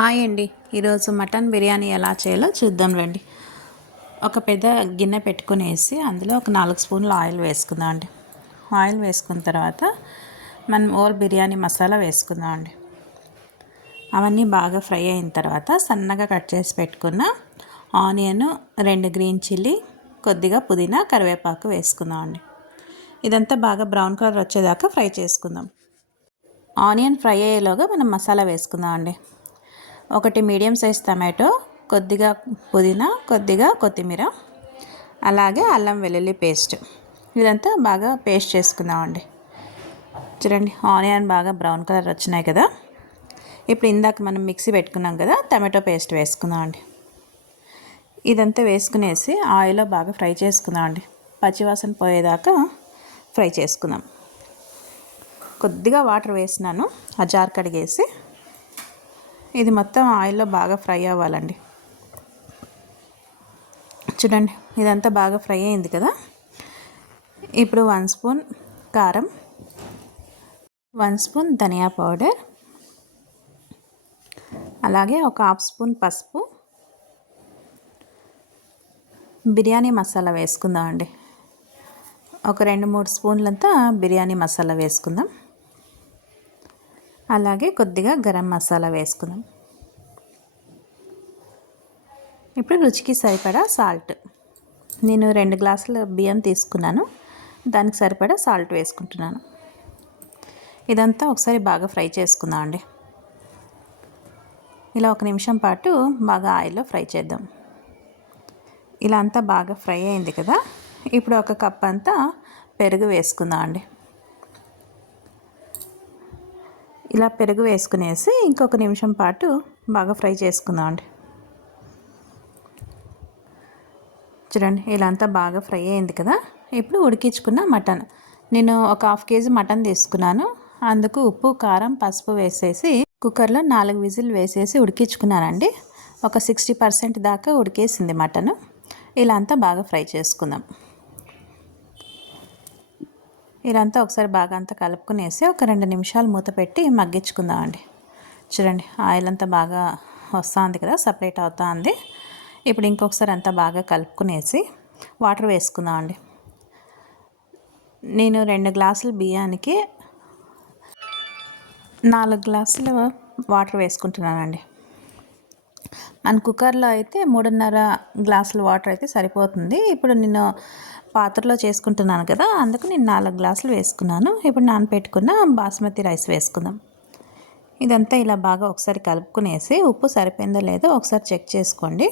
Hi అండి. ఈరోజు mutton biryani ఎలా చేయాలో చూద్దాం రండి. ఒక పెద్ద గిన్నె పెట్టుకునేసి అందులో ఒక 4 స్పూన్లు ఆయిల్ వేసుకుందాం అండి. ఆయిల్ వేసుకున్న తర్వాత మనం బిర్యానీ మసాలా వేసుకుందాం అండి. అవన్నీ బాగా ఫ్రై అయిన తర్వాత సన్నగా కట్ చేసి పెట్టుకున్న ఆనియన్, 2 గ్రీన్ చిల్లీ, కొద్దిగా పుదీనా, కరివేపాకు వేసుకుందాం అండి. ఇదంతా బాగా బ్రౌన్ కలర్ వచ్చేదాకా ఫ్రై చేసుకుందాం. ఆనియన్ ఫ్రై అయ్యేలోగా మనం మసాలా వేసుకుందాం అండి. 1 మీడియం సైజ్ టమాటో, కొద్దిగా పుదీనా, కొద్దిగా కొత్తిమీర, అలాగే అల్లం వెల్లుల్లి పేస్ట్. ఇదంతా బాగా పేస్ట్ చేసుకుందామండి. చూడండి, ఆనియన్ బాగా బ్రౌన్ కలర్ వచ్చినాయి కదా. ఇప్పుడు ఇందాక మనం మిక్సీ పెట్టుకున్నాం కదా, టమాటో పేస్ట్ వేసుకుందామండి. ఇదంతా వేసుకునేసి ఆయిల్లో బాగా ఫ్రై చేసుకుందామండి. పచ్చివాసన పోయేదాకా ఫ్రై చేసుకుందాం. కొద్దిగా వాటర్ వేసినాను, ఆ జార్ కడిగేసి. ఇది మొత్తం ఆయిల్లో బాగా ఫ్రై అవ్వాలండి. చూడండి, ఇదంతా బాగా ఫ్రై అయింది కదా. ఇప్పుడు 1 స్పూన్ కారం, 1 స్పూన్ ధనియా పౌడర్, అలాగే ఒక 1/2 స్పూన్ పసుపు, బిర్యానీ మసాలా వేసుకుందాం అండి. ఒక 2-3 స్పూన్లంతా బిర్యానీ మసాలా వేసుకుందాం. అలాగే కొద్దిగా గరం మసాలా వేసుకుందాం. ఇప్పుడు రుచికి సరిపడా సాల్ట్. నేను 2 గ్లాసుల బియ్యం తీసుకున్నాను, దానికి సరిపడా సాల్ట్ వేసుకుంటున్నాను. ఇదంతా ఒకసారి బాగా ఫ్రై చేసుకుందాం అండి. ఇలా 1 నిమిషం పాటు బాగా ఆయిల్లో ఫ్రై చేద్దాం. ఇలా అంతా బాగా ఫ్రై అయింది కదా. ఇప్పుడు 1 కప్ అంతా పెరుగు వేసుకుందాం అండి. ఇలా పెరుగు వేసుకునేసి ఇంకొక నిమిషం పాటు బాగా ఫ్రై చేసుకుందాం అండి. చూడండి, ఇలా అంతా బాగా ఫ్రై అయింది కదా. ఇప్పుడు ఉడికించుకున్న మటన్, నేను ఒక 1/2 కేజీ మటన్ తీసుకున్నాను. అందుకు ఉప్పు, కారం, పసుపు వేసేసి కుక్కర్లో 4 విజిల్ వేసేసి ఉడికించుకున్నానండి. ఒక 60% దాకా ఉడికేసింది మటన్. ఇలా అంతా బాగా ఫ్రై చేసుకుందాం. ఇదంతా ఒకసారి బాగా అంతా కలుపుకునేసి ఒక 2 నిమిషాలు మూత పెట్టి మగ్గించుకుందాం అండి. చూడండి, ఆయిల్ అంతా బాగా వస్తుంది కదా, సపరేట్ అవుతా ఉంది. ఇప్పుడు ఇంకొకసారి అంతా బాగా కలుపుకునేసి వాటర్ వేసుకుందాం అండి. నేను 2 గ్లాసుల బియ్యానికి 4 గ్లాసుల వాటర్ వేసుకుంటున్నానండి. మన కుక్కర్లో అయితే 3.5 గ్లాసుల వాటర్ అయితే సరిపోతుంది. ఇప్పుడు నేను పాత్రలో చేసుకుంటున్నాను కదా, అందుకు నేను 4 గ్లాసులు వేసుకున్నాను. ఇప్పుడు నానబెట్టుకున్న బాస్మతి రైస్ వేసుకుందాం. ఇదంతా ఇలా బాగా ఒకసారి కలుపుకునేసి ఉప్పు సరిపోయిందో లేదో ఒకసారి చెక్ చేసుకోండి.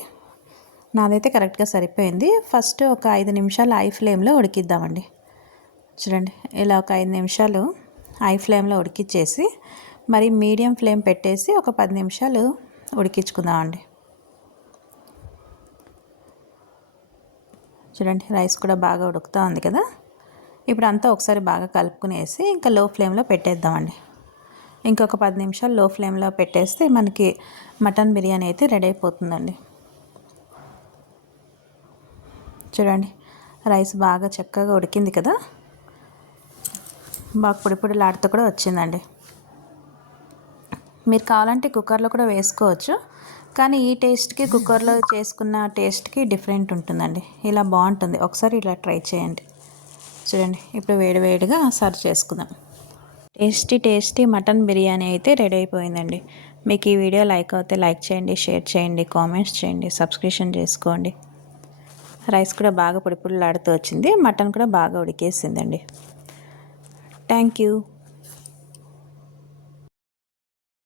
నాదైతే కరెక్ట్గా సరిపోయింది. ఫస్ట్ ఒక 5 నిమిషాలు హై ఫ్లేమ్లో ఉడికిద్దామండి. చూడండి, ఇలా ఒక 5 నిమిషాలు హై ఫ్లేమ్లో ఉడికిచ్చేసి మరి మీడియం ఫ్లేమ్ పెట్టేసి ఒక 10 నిమిషాలు ఉడికించుకుందామండి. చూడండి, రైస్ కూడా బాగా ఉడుకుతూ ఉంది కదా. ఇప్పుడు అంతా ఒకసారి బాగా కలుపుకునేసి ఇంకా లో ఫ్లేమ్లో పెట్టేద్దామండి. ఇంకొక 10 నిమిషాలు లో ఫ్లేమ్లో పెట్టేస్తే మనకి మటన్ బిర్యానీ అయితే రెడీ అయిపోతుందండి. చూడండి, రైస్ బాగా చక్కగా ఉడికింది కదా, బాగా పొడిలాడుతూ కూడా వచ్చిందండి. మీరు కావాలంటే కుక్కర్లో కూడా వేసుకోవచ్చు, కానీ ఈ టేస్ట్కి కుక్కర్లో చేసుకున్న టేస్ట్కి డిఫరెంట్ ఉంటుందండి. ఇలా బాగుంటుంది, ఒకసారి ఇలా ట్రై చేయండి. చూడండి, ఇప్పుడు వేడివేడిగా సర్వ్ చేసుకుందాం. టేస్టీ మటన్ బిర్యానీ అయితే రెడీ అయిపోయిందండి. మీకు ఈ వీడియో లైక్ అవుతే లైక్ చేయండి, షేర్ చేయండి, కామెంట్స్ చేయండి, సబ్స్క్రిప్షన్ చేసుకోండి. రైస్ కూడా బాగా పొడిలాడుతూ వచ్చింది, మటన్ కూడా బాగా ఉడికేసిందండి. Thank you.